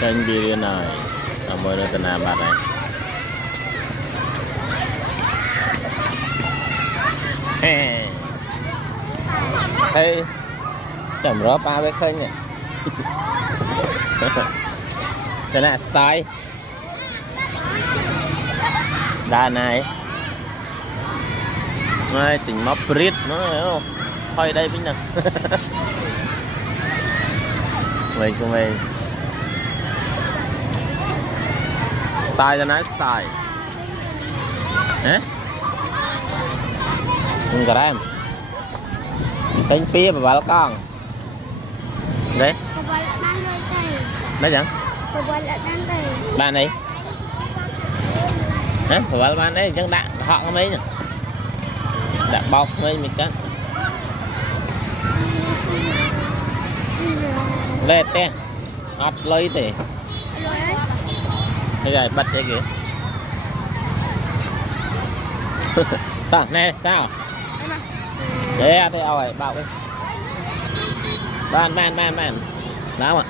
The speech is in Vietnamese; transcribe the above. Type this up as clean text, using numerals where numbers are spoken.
Kênh video này mới được tên bạn này. Hey, chồng rớp ba với khơi nhỉ. Thế là style đà này ngay tỉnh móc brit nó không thôi đây bây giờ. Mình của mình style là nói style hả không có em kênh phía và bà con đấy đấy chẳng bạn này hả của bạn đấy chẳng đạn họ có mấy nhỉ đã bọc mấy mình cắt lết té ọt lấy thì bây giờ bật đây kìa. Tao này sao đấy thì ao ấy bảo đi ban đâu ạ